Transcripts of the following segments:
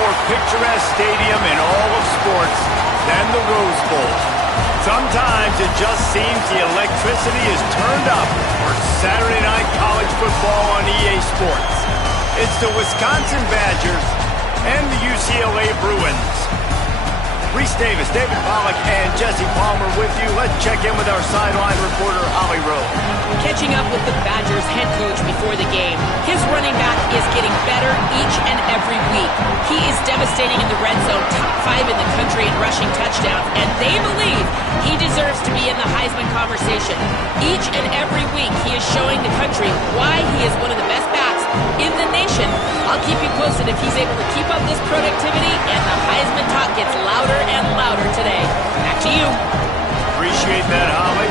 more picturesque stadium in all of sports than the Rose Bowl. Sometimes it just seems the electricity is turned up for Saturday night college football on EA Sports. It's the Wisconsin Badgers and the UCLA Bruins. Reese Davis, David Pollack, and Jesse Palmer with you. Let's check in with our sideline reporter, Holly Rowe. Catching up with the Badgers head coach before the game, his running back is getting better each and every week. He is devastating in the red zone, top 5 in the country in rushing touchdowns, and they believe he deserves to be in the Heisman conversation. Each and every week, he is showing the country why he is one of the best backs in the nation. I'll keep you posted if he's able to keep up this productivity, and the Heisman talk gets louder and louder today. Back to you. Appreciate that, Holly.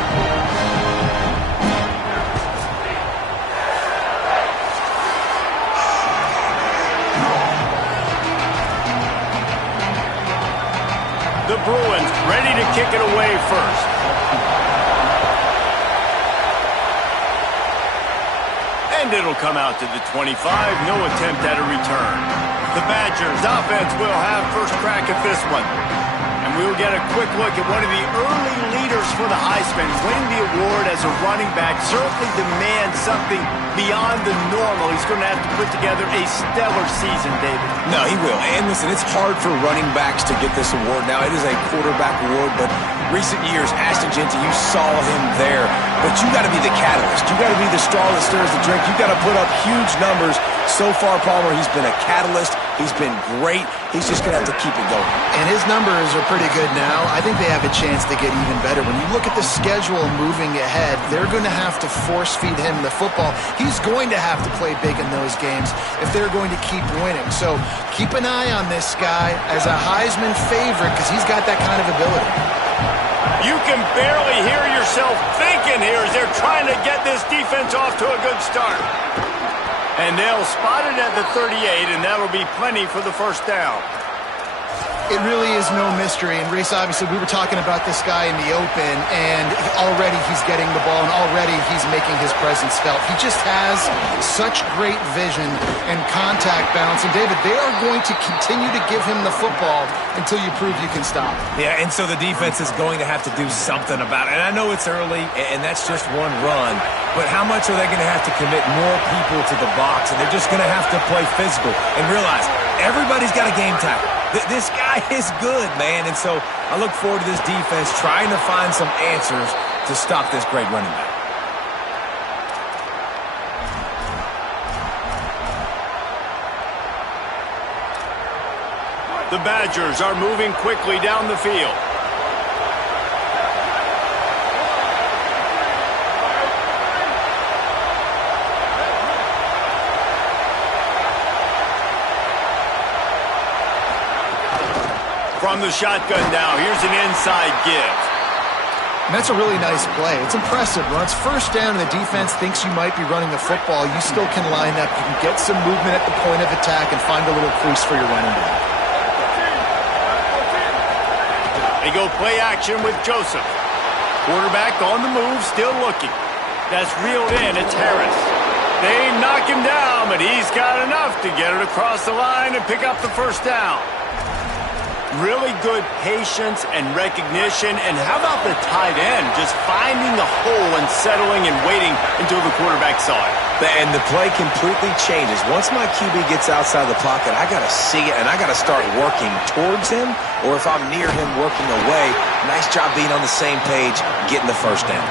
The Bruins ready to kick it away first. And it'll come out to the 25. No attempt at a return. The Badgers offense will have first crack at this one. And we'll get a quick look at one of the early leaders for the Heisman. Winning the award as a running back certainly demands something beyond the normal. He's going to have to put together a stellar season, David. No, he will. And listen, it's hard for running backs to get this award. Now, it is a quarterback award, but recent years, Ashton Jeanty, you saw him there. But you got to be the catalyst. You got to be the straw that stirs the drink. You got to put up huge numbers. So far, Palmer, he's been a catalyst. He's been great. He's just going to have to keep it going. And his numbers are pretty good now. I think they have a chance to get even better. When you look at the schedule moving ahead, they're going to have to force-feed him the football. He's going to have to play big in those games if they're going to keep winning. So keep an eye on this guy as a Heisman favorite because he's got that kind of ability. You can barely hear yourself thinking here as they're trying to get this defense off to a good start. And they'll spot it at the 38, and that'll be plenty for the first down. It really is no mystery. And, Reese, obviously, we were talking about this guy in the open, and already he's getting the ball, and already he's making his presence felt. He just has such great vision and contact balance. And, David, they are going to continue to give him the football until you prove you can stop. Yeah, and so the defense is going to have to do something about it. And I know it's early, and that's just one run. But how much are they going to have to commit more people to the box? And they're just going to have to play physical and realize everybody's got a game tackle. This guy is good, man. And so I look forward to this defense trying to find some answers to stop this great running back. The Badgers are moving quickly down the field. From the shotgun now, here's an inside give. And that's a really nice play. It's impressive. When it's first down and the defense thinks you might be running the football, you still can line up. You can get some movement at the point of attack and find a little crease for your running back. They go play action with Joseph. Quarterback on the move, still looking. That's reeled in. It's Harris. They knock him down, but he's got enough to get it across the line and pick up the first down. Really good patience and recognition. And how about the tight end? Just finding the hole and settling and waiting until the quarterback saw it. And the play completely changes. Once my QB gets outside the pocket, I got to see it, and I got to start working towards him, or if I'm near him, working away. Nice job being on the same page, getting the first down.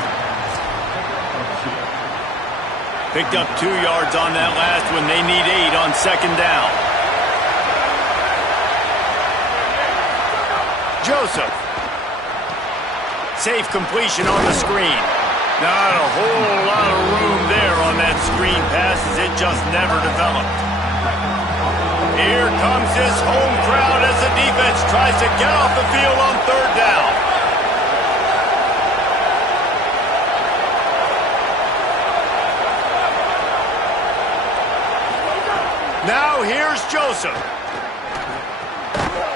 Picked up 2 yards on that last one. They need 8 on second down. Joseph. Safe completion on the screen. Not a whole lot of room there on that screen pass as it just never developed. Here comes his home crowd as the defense tries to get off the field on third down. Now here's Joseph.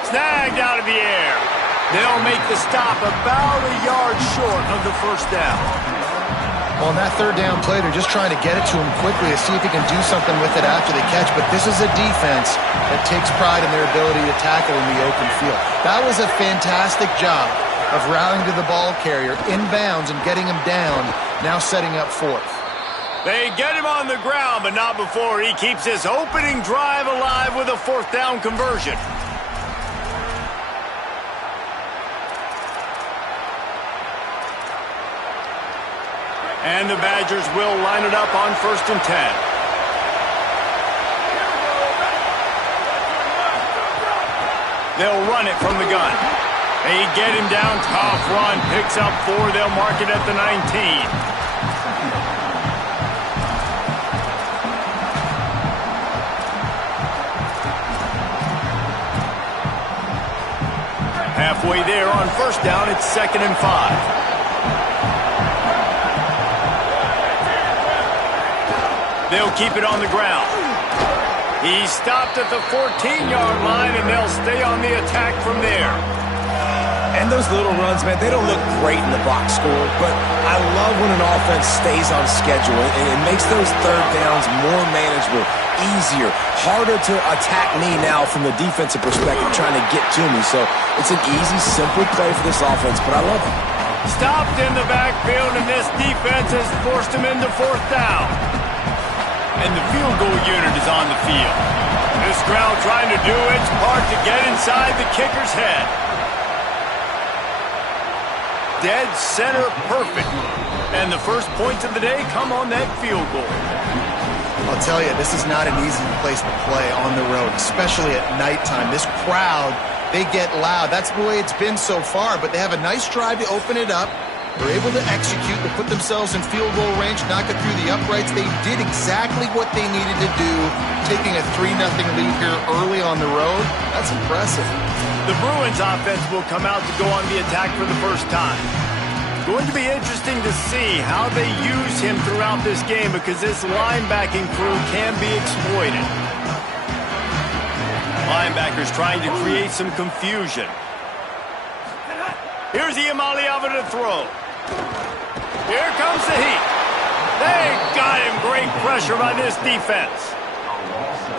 Snagged out of the air. They'll make the stop about a yard short of the first down. Well, on that third down play, they're just trying to get it to him quickly to see if he can do something with it after the catch. But this is a defense that takes pride in their ability to tackle in the open field. That was a fantastic job of rallying to the ball carrier inbounds and getting him down, now setting up fourth. They get him on the ground, but not before he keeps his opening drive alive with a fourth down conversion. And the Badgers will line it up on 1st and 10. They'll run it from the gun. They get him down, tough run, picks up 4. They'll mark it at the 19. Halfway there on 1st down, it's 2nd and 5. They'll keep it on the ground. He stopped at the 14-yard line, and they'll stay on the attack from there. And those little runs, man, they don't look great in the box score, but I love when an offense stays on schedule, and it makes those third downs more manageable, easier, harder to attack me now from the defensive perspective, trying to get to me. So it's an easy, simple play for this offense, but I love it. Stopped in the backfield, and this defense has forced him into 4th down. And the field goal unit is on the field. This crowd trying to do its part to get inside the kicker's head. Dead center perfect. And the first points of the day come on that field goal. I'll tell you, this is not an easy place to play on the road, especially at nighttime. This crowd, they get loud. That's the way it's been so far, but they have a nice drive to open it up. They're able to execute, to put themselves in field goal range, knock it through the uprights. They did exactly what they needed to do, taking a 3-0 lead here early on the road. That's impressive. The Bruins offense will come out to go on the attack for the first time. Going to be interesting to see how they use him throughout this game, because this linebacking crew can be exploited. Linebackers trying to create some confusion. Here's Ucla to throw. Here comes the heat. They got him. Great pressure by this defense.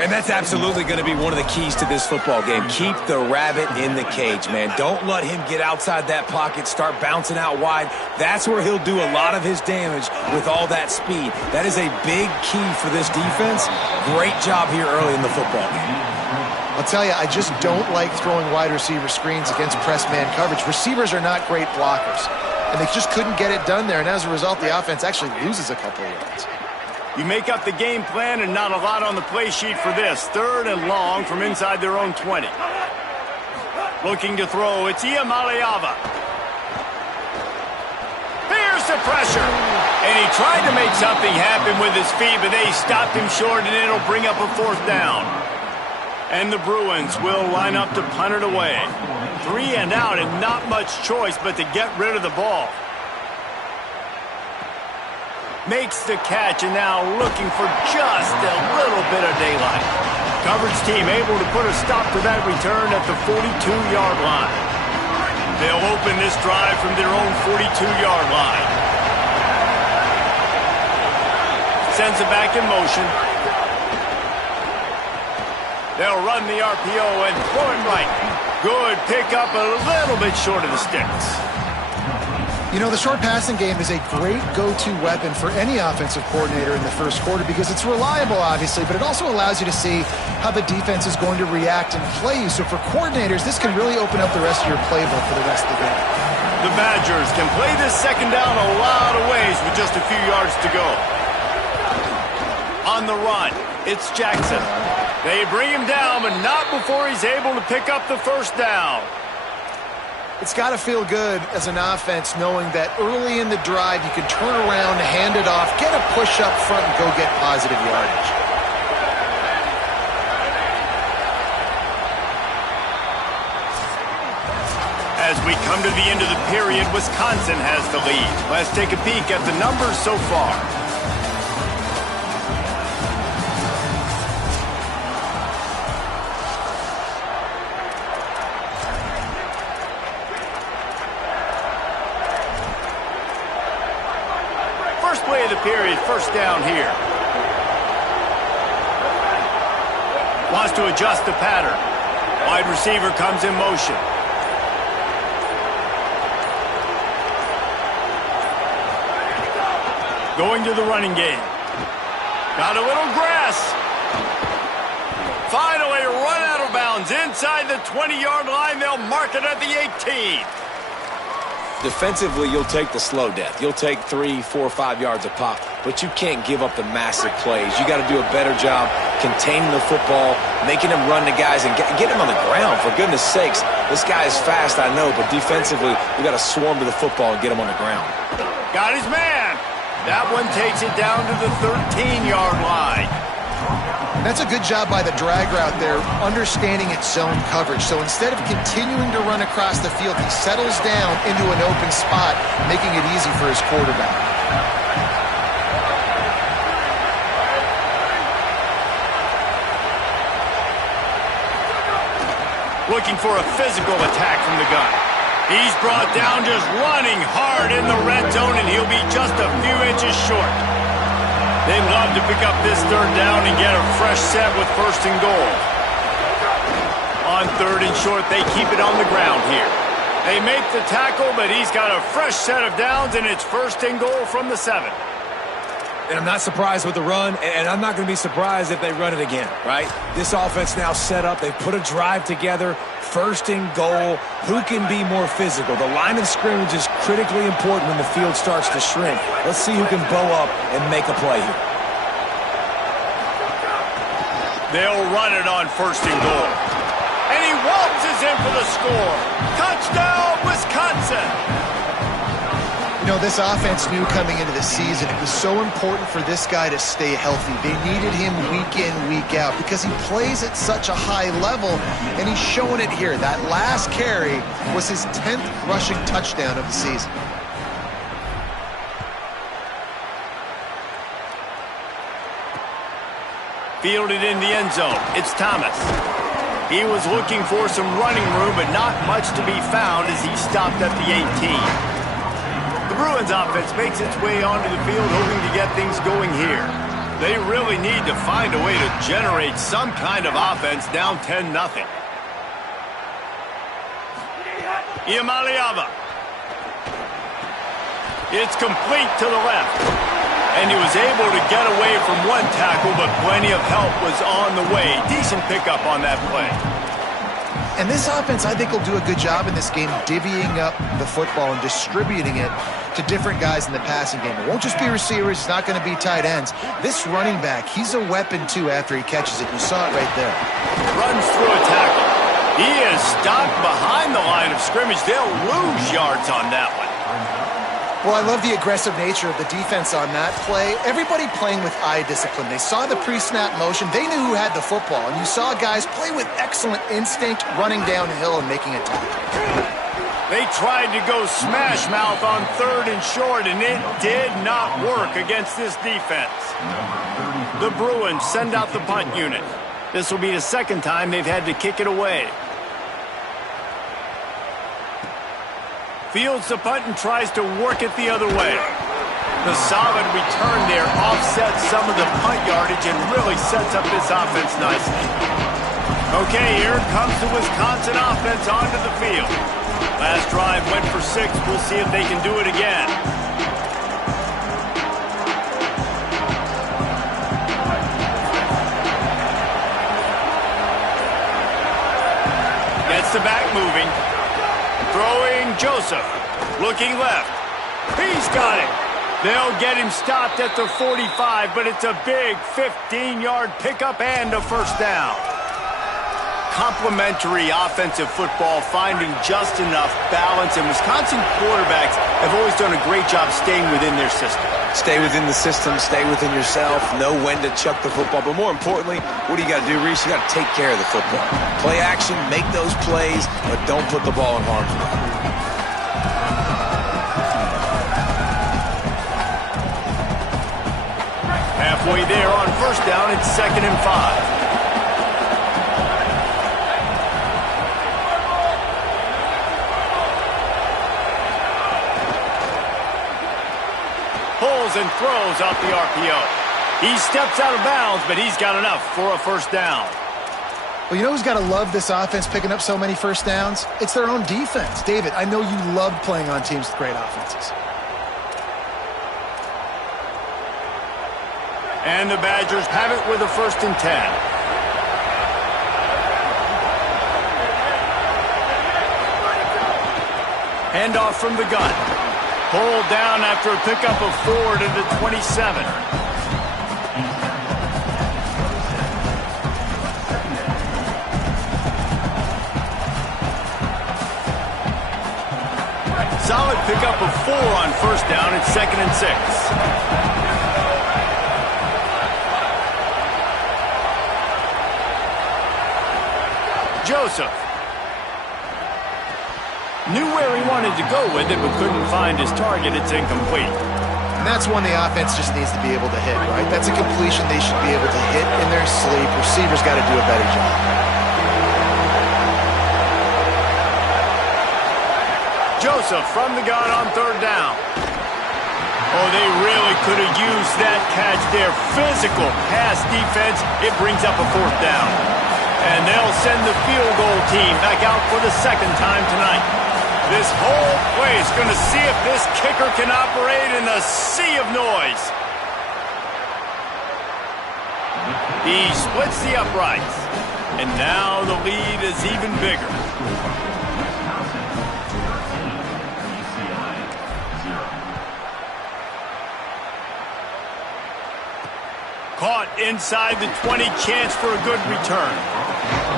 And that's absolutely going to be one of the keys to this football game. Keep the rabbit in the cage, man. Don't let him get outside that pocket, start bouncing out wide. That's where he'll do a lot of his damage with all that speed. That is a big key for this defense. Great job here early in the football game. I'll tell you, I just don't like throwing wide receiver screens against press man coverage. Receivers are not great blockers, and they just couldn't get it done there, and as a result, the offense actually loses a couple of yards. You make up the game plan, and not a lot on the play sheet for this. 3rd and long from inside their own 20. Looking to throw, it's Ucla. Here's the pressure. And he tried to make something happen with his feet, but they stopped him short, and it'll bring up a 4th down. And the Bruins will line up to punt it away. 3 and out, and not much choice but to get rid of the ball. Makes the catch, and now looking for just a little bit of daylight. Coverage team able to put a stop to that return at the 42-yard line. They'll open this drive from their own 42-yard line. Sends it back in motion. They'll run the RPO and throw it right. Good pickup, a little bit short of the sticks. You know, the short passing game is a great go-to weapon for any offensive coordinator in the first quarter because it's reliable, obviously, but it also allows you to see how the defense is going to react and play you. So for coordinators, this can really open up the rest of your playbook for the rest of the game. The Badgers can play this 2nd down a lot of ways with just a few yards to go. On the run, it's Jackson. They bring him down, but not before he's able to pick up the 1st down. It's got to feel good as an offense knowing that early in the drive you can turn around, hand it off, get a push up front, and go get positive yardage. As we come to the end of the period, Wisconsin has the lead. Let's take a peek at the numbers so far. period. First down here. Wants to adjust the pattern. Wide receiver comes in motion. Going to the running game. Got a little grass. Finally run out of bounds. Inside the 20-yard line, they'll mark it at the 18. Defensively, you'll take the slow death. You'll take 3, 4, 5 yards a pop, but you can't give up the massive plays. You got to do a better job containing the football, making him run the guys, and get him on the ground. For goodness sakes, this guy is fast, I know, but defensively, we got to swarm to the football and get him on the ground. Got his man. That one takes it down to the 13-yard line. That's a good job by the drag route there, understanding its zone coverage. So instead of continuing to run across the field, he settles down into an open spot, making it easy for his quarterback. Looking for a physical attack from the gun. He's brought down just running hard in the red zone, and he'll be just a few inches short. They'd love to pick up this third down and get a fresh set with first and goal. On third and short, they keep it on the ground here. They make the tackle, but he's got a fresh set of downs, and it's first and goal from the 7. And I'm not surprised with the run, and I'm not going to be surprised if they run it again, right? This offense now set up. They've put a drive together. First and goal. Who can be more physical? The line of scrimmage is critically important when the field starts to shrink. Let's see who can bow up and make a play here. They'll run it on first and goal. And he waltzes in for the score. Touchdown, Wisconsin! You know, this offense knew coming into the season it was so important for this guy to stay healthy. They needed him week in, week out because he plays at such a high level, and he's showing it here. That last carry was his 10th rushing touchdown of the season. Fielded in the end zone. It's Thomas. He was looking for some running room, but not much to be found as he stopped at the 18. The Bruins offense makes its way onto the field, hoping to get things going here. They really need to find a way to generate some kind of offense down 10-0. Iamaleava. It's complete to the left. And he was able to get away from one tackle, but plenty of help was on the way. Decent pickup on that play. And this offense, I think, will do a good job in this game divvying up the football and distributing it to different guys in the passing game. It won't just be receivers. It's not going to be tight ends. This running back, he's a weapon, too, after he catches it. You saw it right there. Runs through a tackle. He is stopped behind the line of scrimmage. They'll lose yards on that one. Well, I love the aggressive nature of the defense on that play. Everybody playing with eye discipline. They saw the pre-snap motion. They knew who had the football. And you saw guys play with excellent instinct, running downhill and making a tackle. They tried to go smash mouth on third and short, and it did not work against this defense. The Bruins send out the punt unit. This will be the second time they've had to kick it away. Fields the punt and tries to work it the other way. The solid return there offsets some of the punt yardage and really sets up this offense nicely. Okay, here comes the Wisconsin offense onto the field. Last drive went for 6. We'll see if they can do it again. Gets the back moving. Throwing Joseph. Looking left. He's got it. They'll get him stopped at the 45, but it's a big 15-yard pickup and a first down. Complementary offensive football, finding just enough balance, and Wisconsin quarterbacks have always done a great job staying within their system. Stay within the system, stay within yourself, know when to chuck the football. But more importantly, what do you got to do, Reese? You got to take care of the football. Play action, make those plays, but don't put the ball in harm's way. Halfway there on first down, it's 2nd and 5. Pulls fumbles and throws off the RPO. He steps out of bounds, but he's got enough for a first down. Well, you know who's got to love this offense picking up so many first downs? It's their own defense. David, I know you loved playing on teams with great offenses. And the Badgers have it with a 1st and 10. Handoff from the gun. Pulled down after a pickup of 4 to the 27. Solid pickup of 4 on 1st down and 2nd and 6. Joseph knew where he wanted to go with it, but couldn't find his target. It's incomplete. And that's one the offense just needs to be able to hit, right? That's a completion they should be able to hit in their sleep. Receivers got to do a better job. Joseph from the gun on 3rd down. Oh, they really could have used that catch there. Physical pass defense. It brings up a 4th down. And they'll send the field goal team back out for the 2nd time tonight. This whole place going to see if this kicker can operate in a sea of noise. He splits the uprights. And now the lead is even bigger. Caught inside the 20, chance for a good return.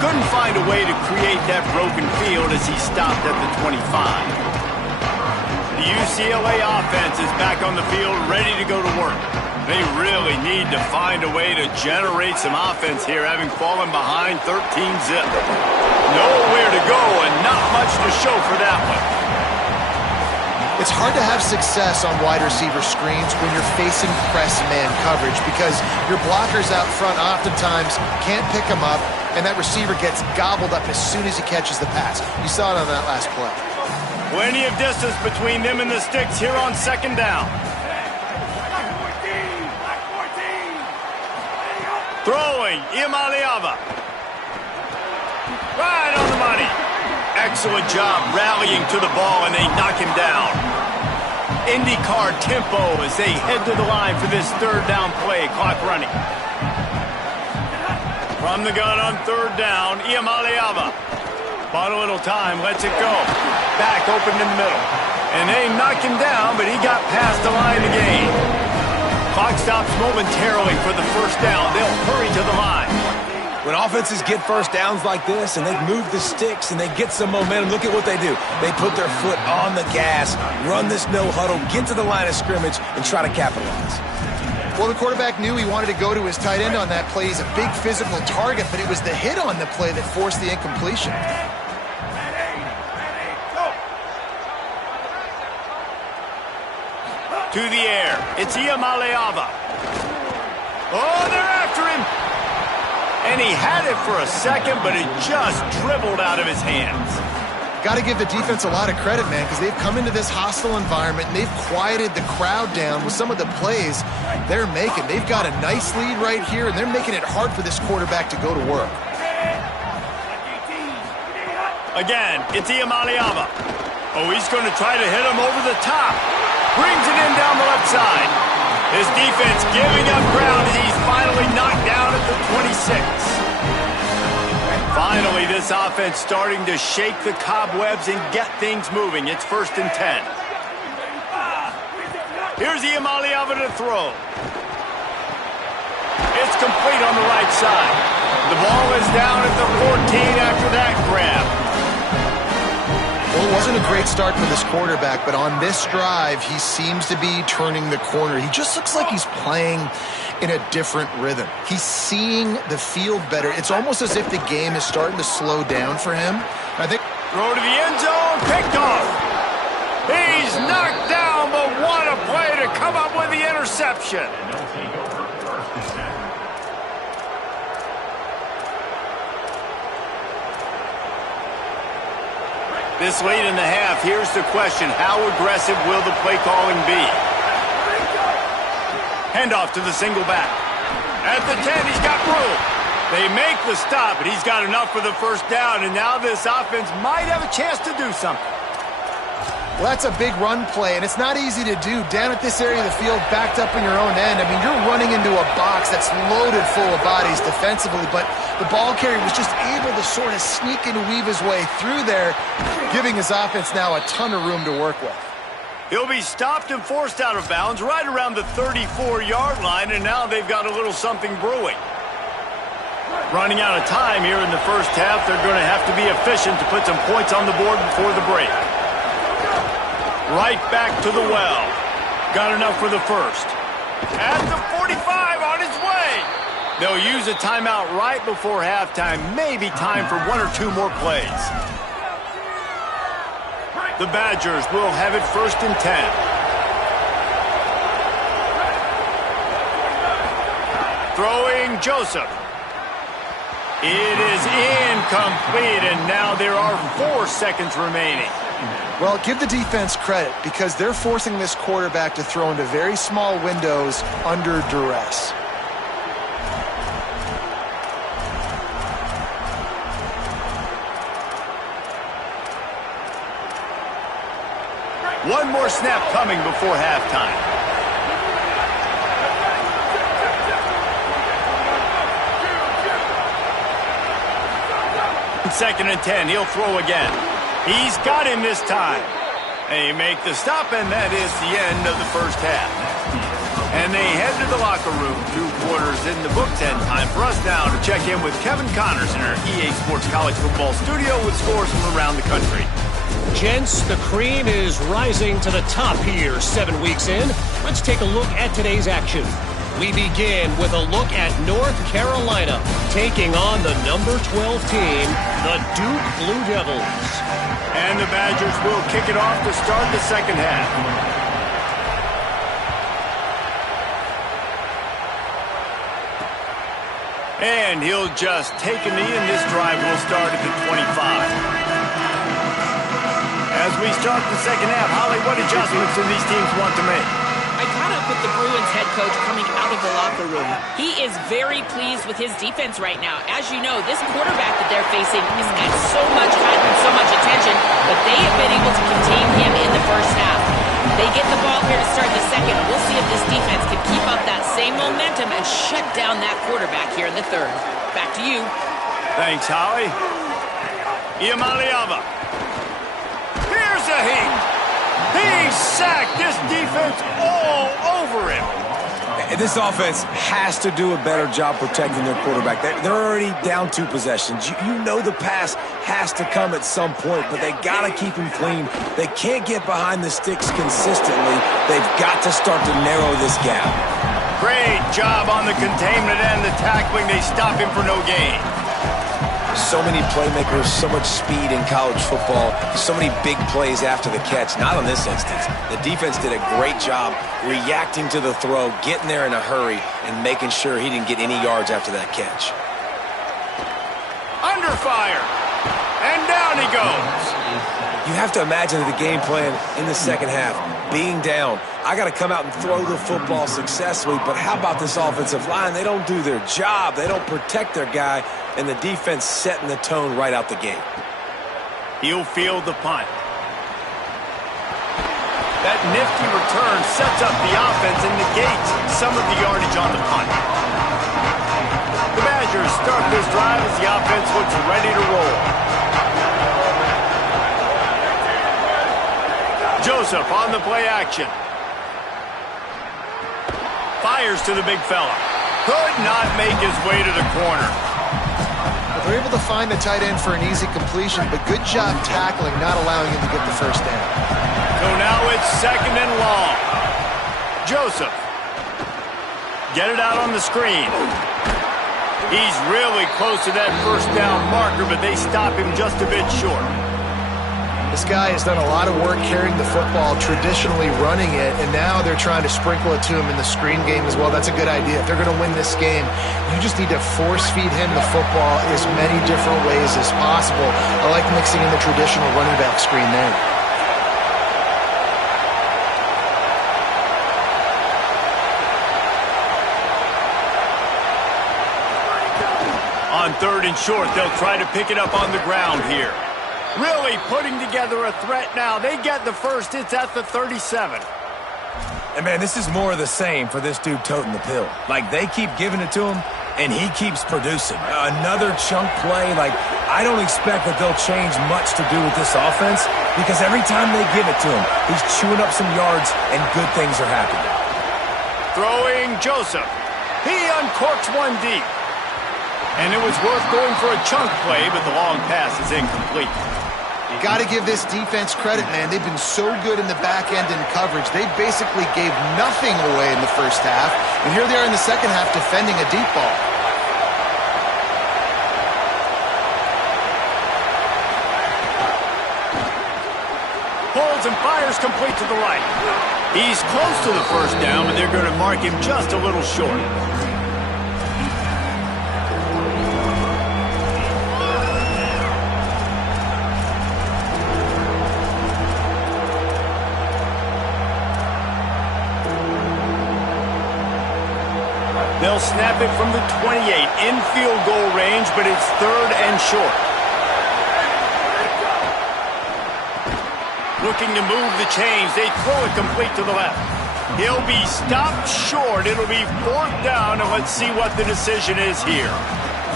Couldn't find a way to create that broken field as he stopped at the 25. The UCLA offense is back on the field, ready to go to work. They really need to find a way to generate some offense here, having fallen behind 13-zip. Nowhere to go and not much to show for that one. It's hard to have success on wide receiver screens when you're facing press man coverage because your blockers out front oftentimes can't pick them up, and that receiver gets gobbled up as soon as he catches the pass. You saw it on that last play. Plenty of distance between them and the sticks here on 2nd down. Throwing, Iamaleava. Right on the money. Excellent job rallying to the ball, and they knock him down. IndyCar tempo as they head to the line for this 3rd down play. Clock running. From the gun on 3rd down, Iamaleava. Bought a little time, lets it go. Back open in the middle. And they knock him down, but he got past the line to gain. Clock stops momentarily for the 1st down. They'll hurry to the line. When offenses get first downs like this and they move the sticks and they get some momentum, look at what they do. They put their foot on the gas, run this no huddle, get to the line of scrimmage, and try to capitalize. Well, the quarterback knew he wanted to go to his tight end on that play. He's a big physical target, but it was the hit on the play that forced the incompletion. To the air. It's Iamaleava. Oh, they're after him. And he had it for a second, but it just dribbled out of his hands. Got to give the defense a lot of credit, man, because they've come into this hostile environment and they've quieted the crowd down with some of the plays they're making. They've got a nice lead right here, and they're making it hard for this quarterback to go to work. Again, it's Iamaleava. Oh, he's going to try to hit him over the top. Brings it in down the left side. His defense giving up ground as he's finally knocked down at the 26. Finally, this offense starting to shake the cobwebs and get things moving. It's 1st and 10. Here's Iamaleava to throw. It's complete on the right side. The ball is down at the 14 after that grab. Well, it wasn't a great start for this quarterback, but on this drive, he seems to be turning the corner. He just looks like he's playing in a different rhythm. He's seeing the field better. It's almost as if the game is starting to slow down for him. I think throw to the end zone, picked off. He's knocked down, but what a play to come up with the interception. This late in the half, here's the question. How aggressive will the play calling be? Handoff to the single back. At the 10, he's got room. They make the stop, and he's got enough for the first down, and now this offense might have a chance to do something. Well, that's a big run play, and it's not easy to do. Down at this area of the field, backed up in your own end. I mean, you're running into a box that's loaded full of bodies defensively, but the ball carrier was just able to sort of sneak and weave his way through there, giving his offense now a ton of room to work with. He'll be stopped and forced out of bounds right around the 34-yard line, and now they've got a little something brewing. Running out of time here in the first half, they're going to have to be efficient to put some points on the board before the break. Right back to the well. Got enough for the first. At the 45, on his way. They'll use a timeout right before halftime. Maybe time for one or two more plays. The Badgers will have it 1st and 10. Throwing Joseph. It is incomplete, and now there are 4 seconds remaining. Well, give the defense credit because they're forcing this quarterback to throw into very small windows under duress. One more snap coming before halftime. 2nd and 10. He'll throw again. He's got him this time. They make the stop, and that is the end of the first half. And they head to the locker room. 2 quarters in the books, and time for us now to check in with Kevin Connors in our EA Sports College Football studio with scores from around the country. Gents, the cream is rising to the top here 7 weeks in. Let's take a look at today's action. We begin with a look at North Carolina taking on the number 12 team, the Duke Blue Devils. And the Badgers will kick it off to start the second half. And he'll just take a knee, and this drive will start at the 25. As we start the second half, Holly, what adjustments do these teams want to make? I caught up with the Bruins head coach coming out of the locker room. He is very pleased with his defense right now. As you know, this quarterback that they're facing has got so much hype and so much attention, but they have been able to contain him in the first half. They get the ball here to start the second. We'll see if this defense can keep up that same momentum and shut down that quarterback here in the third. Back to you. Thanks, Holly. Iamaleava. Here's a heat. He sacked this defense all over him. This offense has to do a better job protecting their quarterback. They're already down 2 possessions. You know the pass has to come at some point, but they got to keep him clean. They can't get behind the sticks consistently. They've got to start to narrow this gap. Great job on the containment and the tackling. They stop him for no gain. So many playmakers, so much speed in college football, so many big plays after the catch. Not in this instance. The defense did a great job reacting to the throw, getting there in a hurry, and making sure he didn't get any yards after that catch. Under fire. And down he goes. You have to imagine the game plan in the second half. Being down, I got to come out and throw the football successfully, but how about this offensive line? They don't do their job. They don't protect their guy, and the defense setting the tone right out the gate. He'll field the punt. That nifty return sets up the offense and negates some of the yardage on the punt. The Badgers start this drive as the offense looks ready to roll. Joseph on the play action. Fires to the big fella. Could not make his way to the corner. They're able to find the tight end for an easy completion, but good job tackling, not allowing him to get the first down. So now it's 2nd and long. Joseph. Get it out on the screen. He's really close to that first down marker, but they stop him just a bit short. This guy has done a lot of work carrying the football, traditionally running it, and now they're trying to sprinkle it to him in the screen game as well. That's a good idea. If they're going to win this game, you just need to force-feed him the football as many different ways as possible. I like mixing in the traditional running back screen there. On 3rd and short, they'll try to pick it up on the ground here. Really putting together a threat now. They get the first. It's at the 37. And, man, this is more of the same for this dude toting the pill. Like, they keep giving it to him, and he keeps producing. Another chunk play. Like, I don't expect that they'll change much to do with this offense because every time they give it to him, he's chewing up some yards, and good things are happening. Throwing Joseph. He uncorks one deep. And it was worth going for a chunk play, but the long pass is incomplete. Got to give this defense credit, man. They've been so good in the back end in coverage. They basically gave nothing away in the first half. And here they are in the second half defending a deep ball. Holds and fires complete to the right. He's close to the first down, but they're going to mark him just a little short. They'll snap it from the 28 in field goal range, but it's 3rd and short. Looking to move the chains. They throw it complete to the left. He'll be stopped short. It'll be 4th down, and let's see what the decision is here.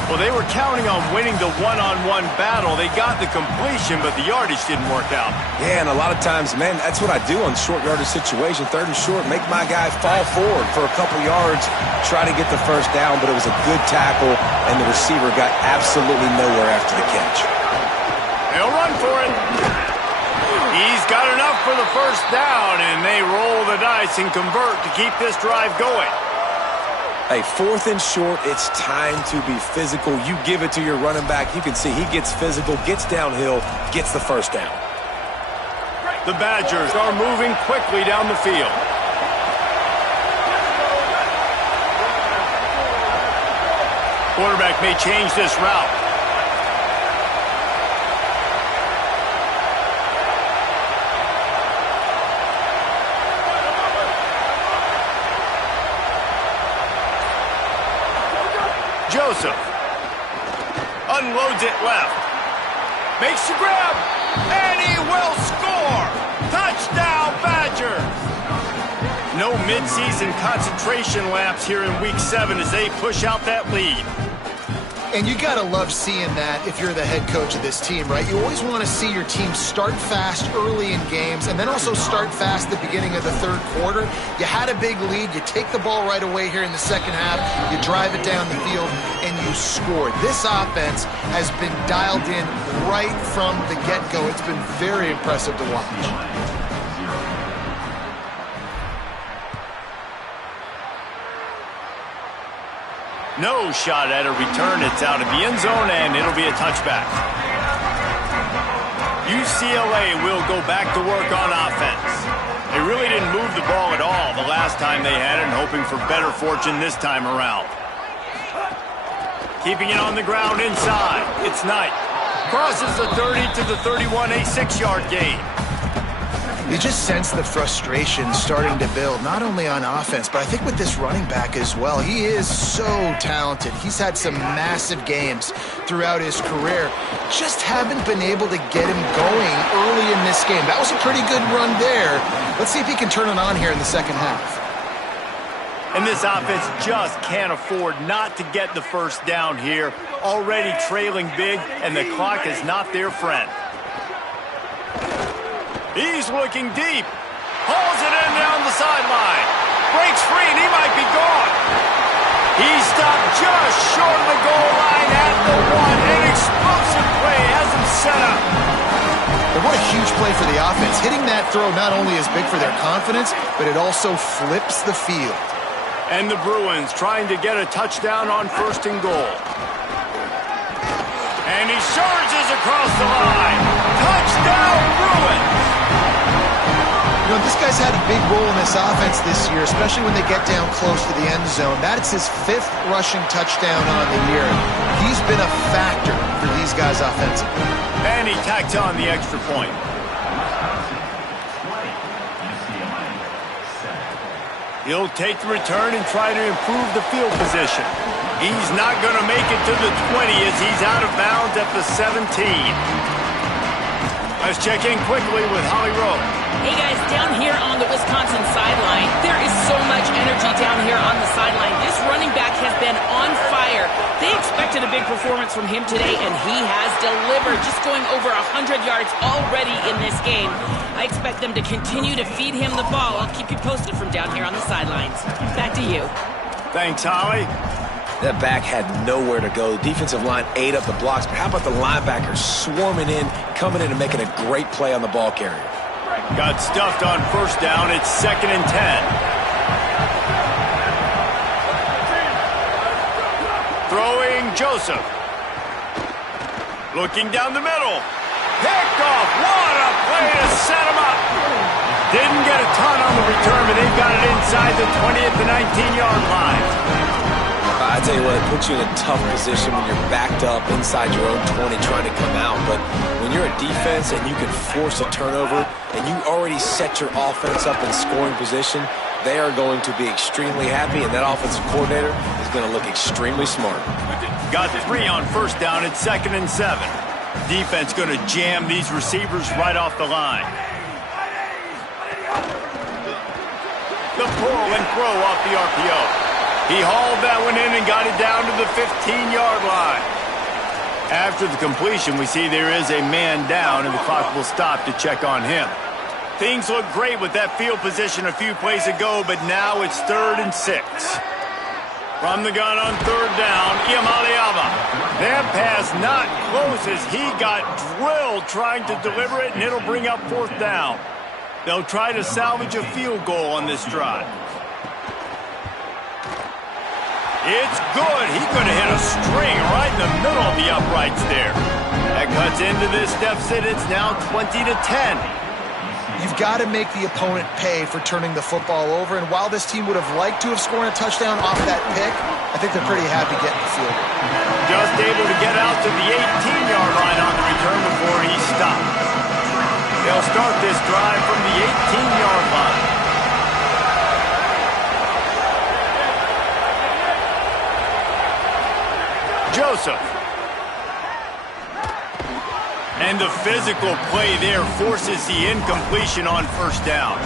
Well, they were counting on winning the one-on-one battle. They got the completion, but the yardage didn't work out. Yeah, and a lot of times, man, that's what I do on short yardage situation. 3rd and short, make my guy fall forward for a couple yards, try to get the first down, but it was a good tackle, and the receiver got absolutely nowhere after the catch. They'll run for it. He's got enough for the first down, and they roll the dice and convert to keep this drive going. Hey, 4th and short, it's time to be physical. You give it to your running back. You can see he gets physical, gets downhill, gets the first down. The Badgers are moving quickly down the field. Quarterback may change this route. Joseph unloads it left. Makes the grab, and he will score! Touchdown, Badgers! No midseason concentration laps here in Week 7 as they push out that lead. And you got to love seeing that if you're the head coach of this team, right? You always want to see your team start fast early in games and then also start fast at the beginning of the 3rd quarter. You had a big lead. You take the ball right away here in the second half. You drive it down the field, and you score. This offense has been dialed in right from the get-go. It's been very impressive to watch. No shot at a return. It's out of the end zone, and it'll be a touchback. UCLA will go back to work on offense. They really didn't move the ball at all the last time they had it, and hoping for better fortune this time around. Keeping it on the ground inside. It's Knight. Crosses the 30 to the 31, a 6-yard gain. You just sense the frustration starting to build, not only on offense, but I think with this running back as well. He is so talented. He's had some massive games throughout his career. Just haven't been able to get him going early in this game. That was a pretty good run there. Let's see if he can turn it on here in the second half. And this offense just can't afford not to get the first down here. Already trailing big, and the clock is not their friend. He's looking deep. Hauls it in down the sideline. Breaks free, and he might be gone. He's stopped just short of the goal line at the 1. An explosive play has him set up. But what a huge play for the offense. Hitting that throw not only is big for their confidence, but it also flips the field. And the Bruins trying to get a touchdown on 1st and goal. And he surges across the line. Touchdown, Bruins! You know, this guy's had a big role in this offense this year, especially when they get down close to the end zone. That's his 5th rushing touchdown on the year. He's been a factor for these guys offensively. And he tacks on the extra point. He'll take the return and try to improve the field position. He's not going to make it to the 20 as he's out of bounds at the 17. Let's check in quickly with Holly Rowe. Hey guys, down here on the Wisconsin sideline, there is so much energy down here on the sideline. This running back has been on fire. They expected a big performance from him today, and he has delivered, just going over 100 yards already in this game. I expect them to continue to feed him the ball. I'll keep you posted from down here on the sidelines. Back to you. Thanks, Holly. That back had nowhere to go. The defensive line ate up the blocks, but how about the linebackers swarming in, coming in and making a great play on the ball carrier? Got stuffed on first down. It's 2nd and 10. Throwing Joseph. Looking down the middle. Picked off. What a play to set him up. Didn't get a ton on the return, but they've got it inside the 20 at the 19-yard line. I tell you what, it puts you in a tough position when you're backed up inside your own 20 trying to come out. But when you're a defense and you can force a turnover and you already set your offense up in scoring position, they are going to be extremely happy, and that offensive coordinator is going to look extremely smart. Got 3 on first down. It's 2nd and 7. Defense going to jam these receivers right off the line. The pull and throw off the RPO. He hauled that one in and got it down to the 15-yard line. After the completion, we see there is a man down, and the clock will stop to check on him. Things look great with that field position a few plays ago, but now it's 3rd and 6. From the gun on 3rd down, Iamaleava. That pass not close as he got drilled trying to deliver it, and it'll bring up 4th down. They'll try to salvage a field goal on this drive. It's good. He could have hit a string right in the middle of the uprights there. That cuts into this deficit. It's now 20 to 10. You've got to make the opponent pay for turning the football over, and while this team would have liked to have scored a touchdown off that pick, I think they're pretty happy getting the field goal. Just able to get out to the 18-yard line on the return before he stopped. They'll start this drive from the 18-yard line. Joseph. And the physical play there forces the incompletion on first down.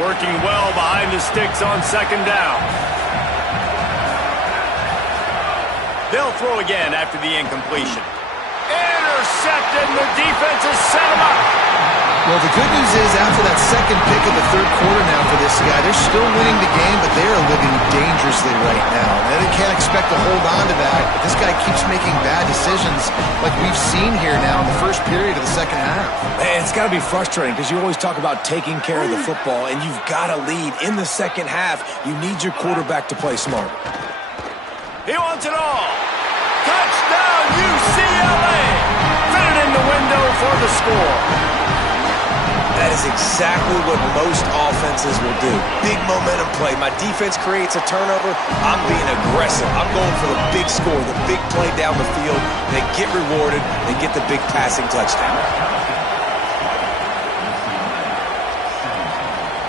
Working well behind the sticks on 2nd down. They'll throw again after the incompletion. Intercepted, and the defense has set him up. Well, the good news is after that second pick of the 3rd quarter now for this guy, they're still winning the game, but they are living dangerously right now. They can't expect to hold on to that. But this guy keeps making bad decisions like we've seen here now in the first period of the second half. And it's got to be frustrating because you always talk about taking care of the football, and you've got to lead in the second half. You need your quarterback to play smart. He wants it all. Touchdown, UCLA! Fit it in the window for the score. That is exactly what most offenses will do. Big momentum play. My defense creates a turnover. I'm being aggressive. I'm going for the big score, the big play down the field. They get rewarded. They get the big passing touchdown.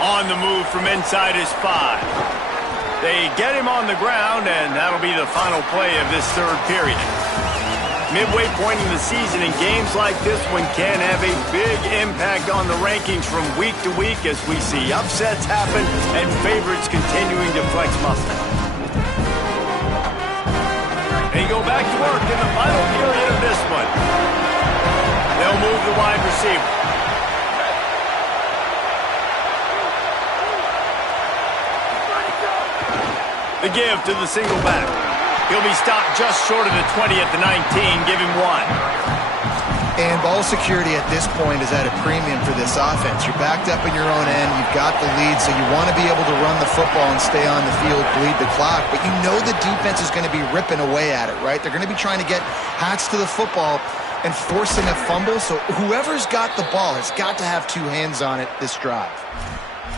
On the move from inside his 5. They get him on the ground, and that'll be the final play of this 3rd period. Midway point in the season, and games like this one can have a big impact on the rankings from week to week as we see upsets happen and favorites continuing to flex muscle. They go back to work in the final period of this one. They'll move the wide receiver. The give to the single back. He'll be stopped just short of the 20 at the 19. Give him 1. And ball security at this point is at a premium for this offense. You're backed up in your own end. You've got the lead, so you want to be able to run the football and stay on the field, bleed the clock. But you know the defense is going to be ripping away at it, right? They're going to be trying to get hats to the football and forcing a fumble. So whoever's got the ball has got to have 2 hands on it this drive.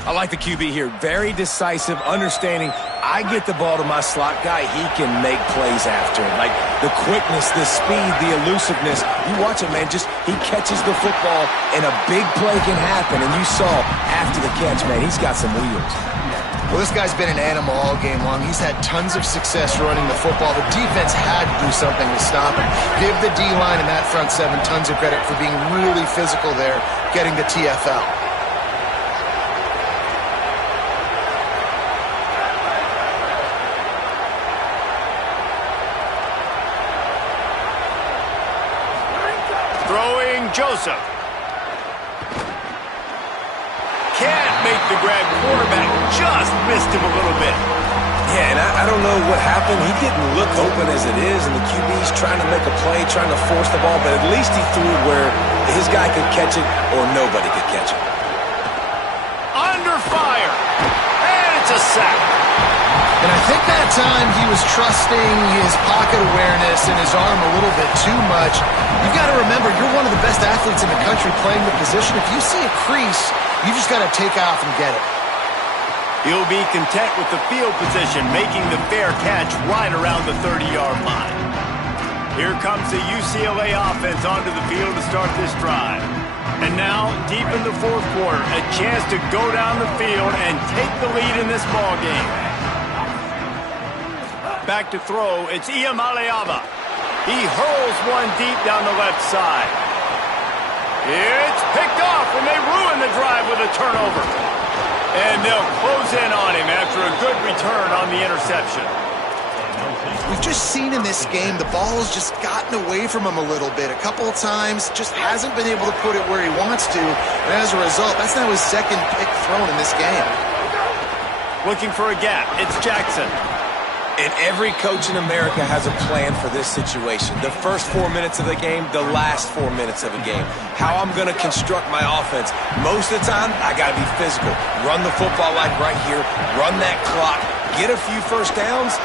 I like the QB here. Very decisive, understanding I get the ball to my slot guy, he can make plays after it. Like the quickness, the speed, the elusiveness. You watch it, man, he catches the football and a big play can happen. And you saw after the catch, man, he's got some wheels. Well, this guy's been an animal all game long. He's had tons of success running the football. The defense had to do something to stop him. Give the D-line and that front seven tons of credit for being really physical there, getting the TFL. Throwing Joseph. Can't make the grab. Quarterback just missed him a little bit. Yeah, and I don't know what happened. He didn't look open as it is, and the QB's trying to make a play, trying to force the ball, but at least he threw it where his guy could catch it or nobody could catch it. Under fire. And it's a sack. And I think that time he was trusting his pocket awareness and his arm a little bit too much. You've got to remember, you're one of the best athletes in the country playing the position. If you see a crease, you just got to take off and get it. He'll be content with the field position, making the fair catch right around the 30-yard line. Here comes the UCLA offense onto the field to start this drive. And now, deep in the fourth quarter, a chance to go down the field and take the lead in this ball game. Back to throw, it's Iamaleava. He hurls one deep down the left side. It's picked off, and they ruin the drive with a turnover. And they'll close in on him after a good return on the interception. We've just seen in this game the ball's just gotten away from him a little bit. A couple of times, just hasn't been able to put it where he wants to. And as a result, that's now his second pick thrown in this game. Looking for a gap, it's Jackson. And every coach in America has a plan for this situation. The first 4 minutes of the game, the last 4 minutes of a game. How I'm going to construct my offense. Most of the time, I got to be physical. Run the football like right here. Run that clock. Get a few first downs.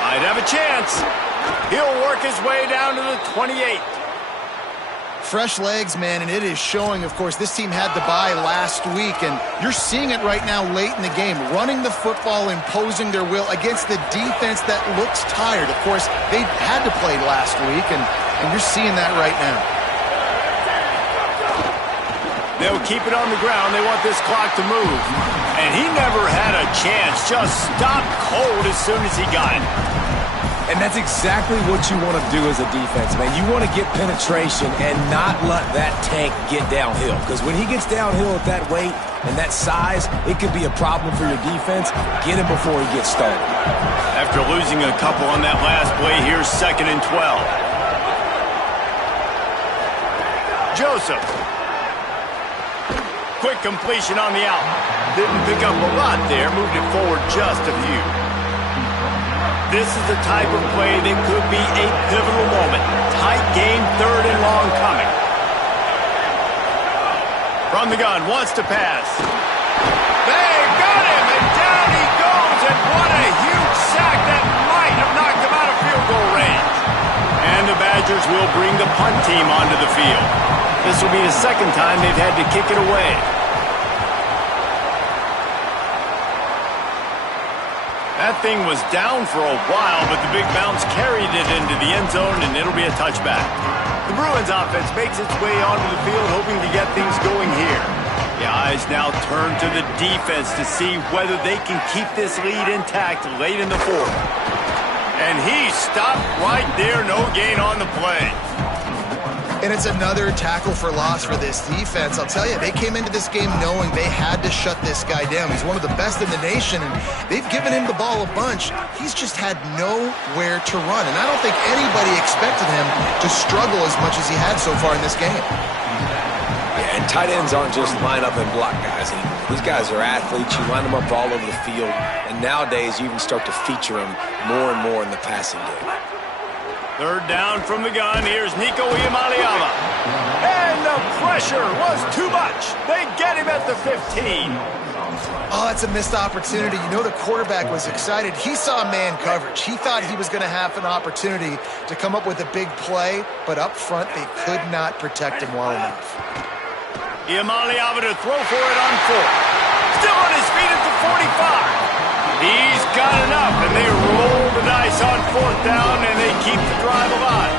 Might have a chance. He'll work his way down to the 28. Fresh legs, man, and it is showing, of course. This team had the bye last week, and you're seeing it right now late in the game. Running the football, imposing their will against the defense that looks tired. Of course, they had to play last week, and you're seeing that right now. They'll keep it on the ground. They want this clock to move. And he never had a chance. Just stopped cold as soon as he got it. And that's exactly what you want to do as a defense, man. You want to get penetration and not let that tank get downhill. Because when he gets downhill at that weight and that size, it could be a problem for your defense. Get him before he gets started. After losing a couple on that last play, here's 2nd and 12. Joseph. Quick completion on the out. Didn't pick up a lot there. Moved it forward just a few. This is the type of play that could be a pivotal moment. Tight game, 3rd and long coming. From the gun, wants to pass. They got him, and down he goes, and what a huge sack that might have knocked him out of field goal range. And the Badgers will bring the punt team onto the field. This will be the second time they've had to kick it away. That thing was down for a while, but the big bounce carried it into the end zone, and it'll be a touchback. The Bruins offense makes its way onto the field, hoping to get things going here. The eyes now turn to the defense to see whether they can keep this lead intact late in the fourth. And he stopped right there, no gain on the play. And it's another tackle for loss for this defense. I'll tell you, they came into this game knowing they had to shut this guy down. He's one of the best in the nation, and they've given him the ball a bunch. He's just had nowhere to run, and I don't think anybody expected him to struggle as much as he had so far in this game. Yeah, and tight ends aren't just line up and block guys anymore. These guys are athletes. You line them up all over the field, and nowadays you even start to feature them more and more in the passing game. 3rd down from the gun. Here's Nico Iamaleava. And the pressure was too much. They get him at the 15. Oh, that's a missed opportunity. You know the quarterback was excited. He saw man coverage. He thought he was going to have an opportunity to come up with a big play, but up front they could not protect him well enough. Iamaleava to throw for it on 4th. Still on his feet at the 45. He's got enough, and they roll the dice on 4th down, and they keep the drive alive.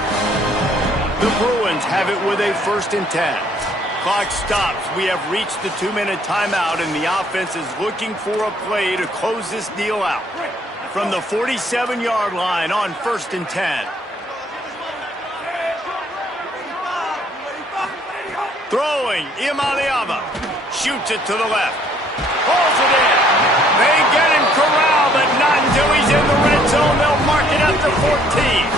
The Bruins have it with a 1st and 10. Clock stops. We have reached the 2-minute timeout, and the offense is looking for a play to close this deal out. From the 47-yard line on 1st and 10. Throwing, Imaliava. Shoots it to the left. Pulls it in. They get him corralled, but not until he's in the red zone. They'll mark it up to 14.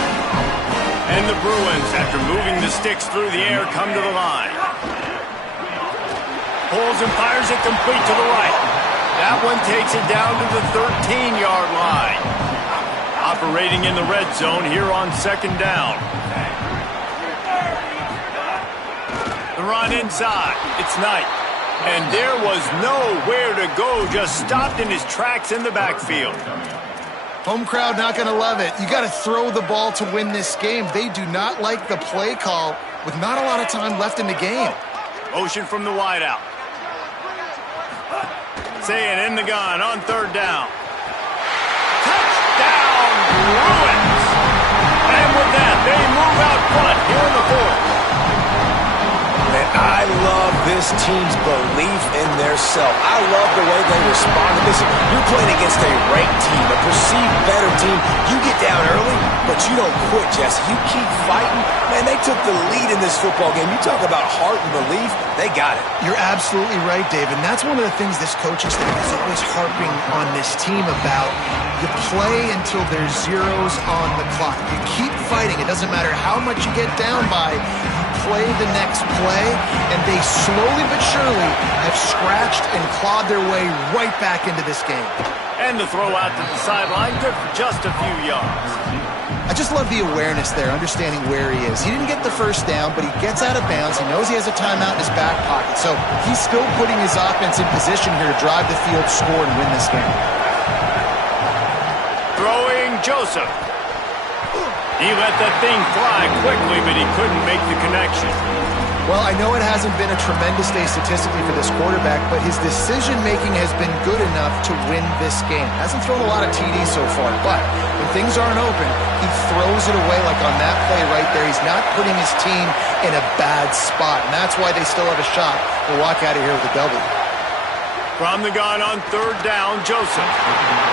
And the Bruins, after moving the sticks through the air, come to the line. Pulls and fires it complete to the right. That one takes it down to the 13-yard line. Operating in the red zone here on 2nd down. The run inside. It's Knight. And there was nowhere to go. Just stopped in his tracks in the backfield. Home crowd not going to love it. You got to throw the ball to win this game. They do not like the play call with not a lot of time left in the game. Motion from the wideout. Saying in the gun on 3rd down. Touchdown, Bruins! And with that, they move out front here in the 4th. Man, I love this team's belief in their self. I love the way they responded. Listen, you're playing against a ranked team, a perceived better team. You get down early, but you don't quit, Jesse. You keep fighting. Man, they took the lead in this football game. You talk about heart and belief, they got it. You're absolutely right, Dave. And that's one of the things this coaching staff is always harping on this team about. You play until there's zeros on the clock. You keep fighting. It doesn't matter how much you get down by. You play the next play, and they slowly but surely have scratched and clawed their way right back into this game. And the throw out to the sideline, good for just a few yards. I just love the awareness there, understanding where he is. He didn't get the 1st down, but he gets out of bounds. He knows he has a timeout in his back pocket, so he's still putting his offense in position here to drive the field, score, and win this game. Throwing Joseph. He let that thing fly quickly, but he couldn't make the connection. Well, I know it hasn't been a tremendous day statistically for this quarterback, but his decision-making has been good enough to win this game. Hasn't thrown a lot of TDs so far, but when things aren't open, he throws it away like on that play right there. He's not putting his team in a bad spot, and that's why they still have a shot to walk out of here with a W. From the gun on 3rd down, Joseph.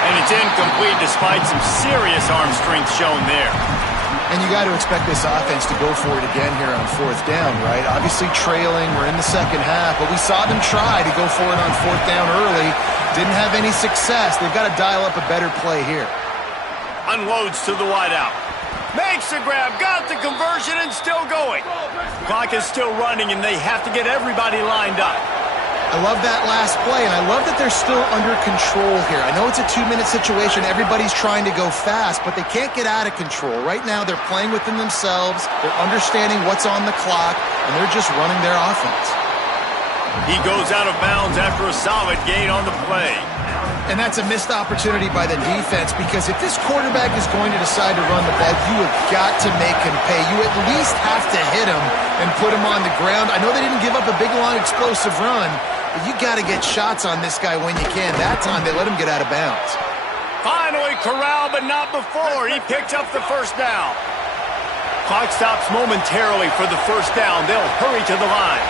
And it's incomplete despite some serious arm strength shown there. And you got to expect this offense to go for it again here on 4th down, right? Obviously trailing, we're in the 2nd half, but we saw them try to go for it on 4th down early. Didn't have any success. They've got to dial up a better play here. Unloads to the wideout. Makes the grab, got the conversion, and still going. Clock is still running, and they have to get everybody lined up. I love that last play, and I love that they're still under control here. I know it's a 2-minute situation. Everybody's trying to go fast, but they can't get out of control. Right now, they're playing within themselves. They're understanding what's on the clock, and they're just running their offense. He goes out of bounds after a solid gain on the play. And that's a missed opportunity by the defense, because if this quarterback is going to decide to run the ball, you have got to make him pay. You at least have to hit him and put him on the ground. I know they didn't give up a big, long, explosive run, but you got to get shots on this guy when you can. That time, they let him get out of bounds. Finally corralled, but not before. He picked up the 1st down. Clock stops momentarily for the 1st down. They'll hurry to the line.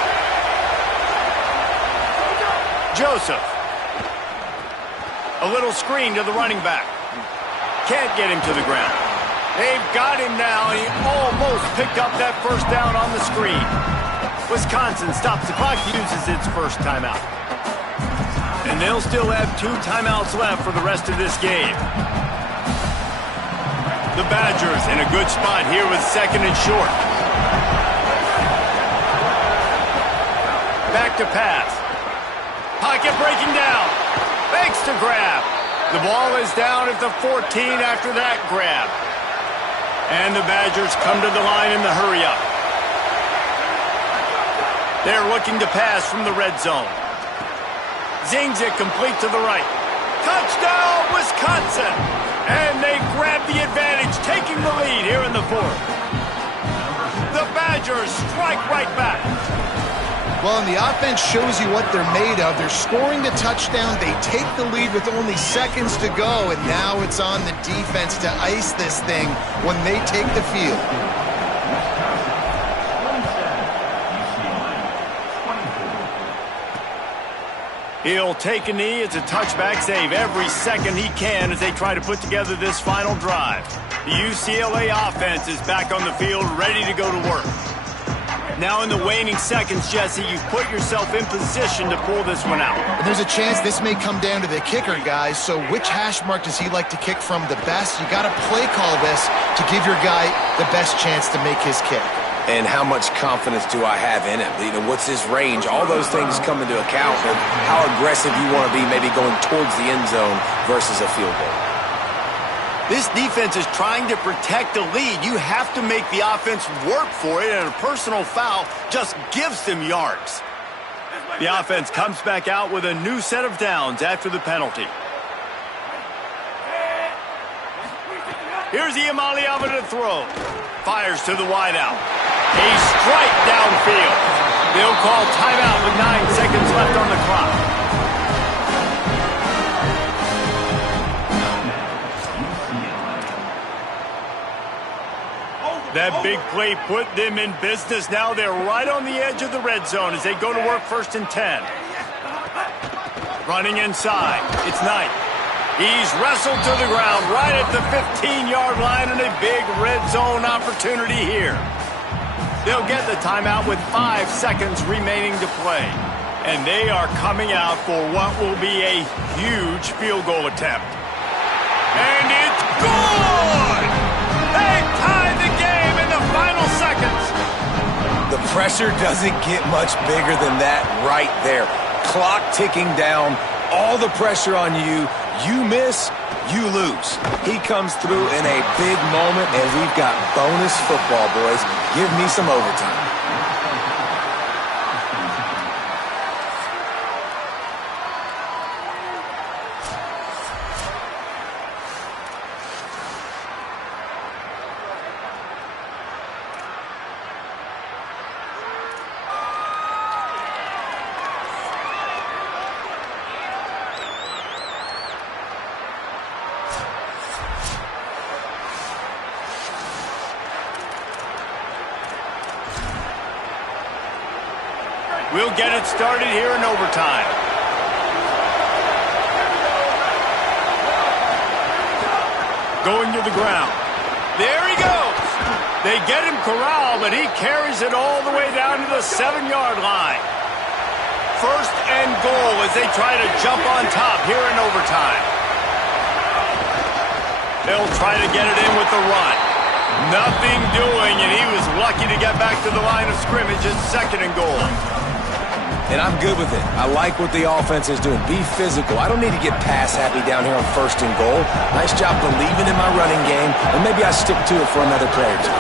Joseph. A little screen to the running back. Can't get him to the ground. They've got him now. He almost picked up that 1st down on the screen. Wisconsin stops the clock, uses its 1st timeout. And they'll still have 2 timeouts left for the rest of this game. The Badgers in a good spot here with 2nd and short. Back to pass. Pocket breaking down. Makes the grab. The ball is down at the 14 after that grab. And the Badgers come to the line in the hurry-up. They're looking to pass from the red zone. Zings it complete to the right. Touchdown, Wisconsin! And they grab the advantage, taking the lead here in the 4th. The Badgers strike right back. Well, and the offense shows you what they're made of. They're scoring the touchdown. They take the lead with only seconds to go, and now it's on the defense to ice this thing when they take the field. He'll take a knee. It's a touchback save every second he can as they try to put together this final drive. The UCLA offense is back on the field, ready to go to work. Now in the waning seconds, Jesse, you've put yourself in position to pull this one out. There's a chance this may come down to the kicker, guys, so which hash mark does he like to kick from the best? You got to play call this to give your guy the best chance to make his kick. And how much confidence do I have in him? You know, what's his range? All those things come into account of how aggressive you want to be maybe going towards the end zone versus a field goal. This defense is trying to protect the lead. You have to make the offense work for it, and a personal foul just gives them yards. The offense comes back out with a new set of downs after the penalty. Here's Iamaleava to throw. Fires to the wideout. A strike downfield. They'll call timeout with 9 seconds left on the clock. That big play put them in business. Now they're right on the edge of the red zone as they go to work 1st and 10. Running inside. It's Knight. He's wrestled to the ground right at the 15-yard line, and a big red zone opportunity here. They'll get the timeout with 5 seconds remaining to play. And they are coming out for what will be a huge field goal attempt. And it's good! They tied the game in the final seconds. The pressure doesn't get much bigger than that right there. Clock ticking down, all the pressure on you. You miss, you lose. He comes through in a big moment, and we've got bonus football, boys. Give me some overtime. We'll get it started here in overtime. Going to the ground. There he goes. They get him corralled, but he carries it all the way down to the 7-yard line. 1st and goal as they try to jump on top here in overtime. They'll try to get it in with the run. Nothing doing, and he was lucky to get back to the line of scrimmage at 2nd and goal. And I'm good with it. I like what the offense is doing. Be physical. I don't need to get pass happy down here on 1st and goal. Nice job believing in my running game, and maybe I stick to it for another play or two.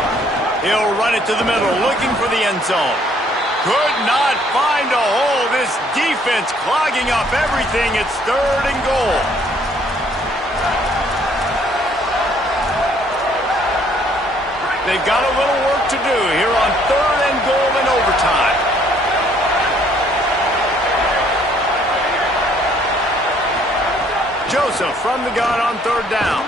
He'll run it to the middle, looking for the end zone. Could not find a hole. This defense clogging up everything. It's 3rd and goal. They've got a little work to do here on 3rd and goal in overtime. Joseph from the gun on 3rd down.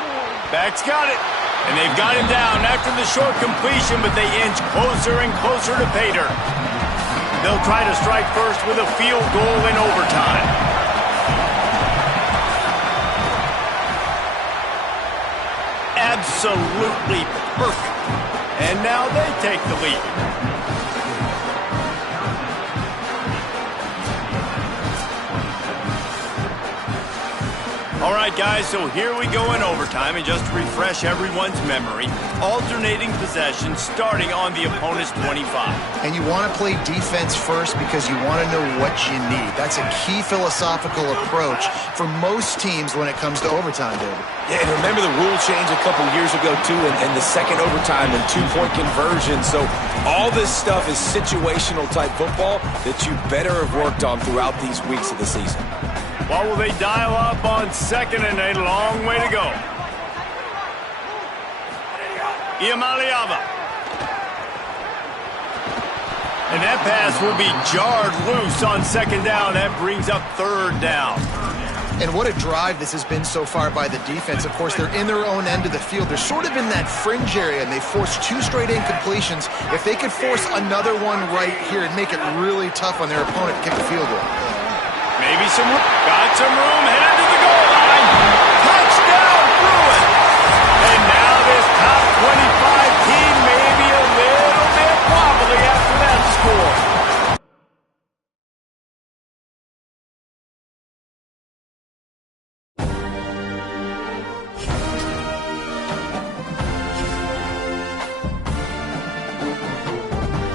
Back's got it. And they've got him down after the short completion, but they inch closer and closer to Pater. They'll try to strike first with a field goal in overtime. Absolutely perfect. And now they take the lead. All right, guys, so here we go in overtime, and just to refresh everyone's memory, alternating possession starting on the opponent's 25. And you want to play defense first because you want to know what you need. That's a key philosophical approach for most teams when it comes to overtime, David. Yeah, and remember the rule change a couple years ago, too, and the second overtime and 2-point conversion. So all this stuff is situational-type football that you better have worked on throughout these weeks of the season. What will they dial up on 2nd and a long way to go? Iamaleava. And that pass will be jarred loose on second down. That brings up third down. And what a drive this has been so far by the defense. Of course, they're in their own end of the field. They're sort of in that fringe area, and they forced 2 straight incompletions. If they could force another one right here and make it really tough on their opponent to kick the field goal. Maybe got some room, headed to the goal line. Touchdown, Bruins!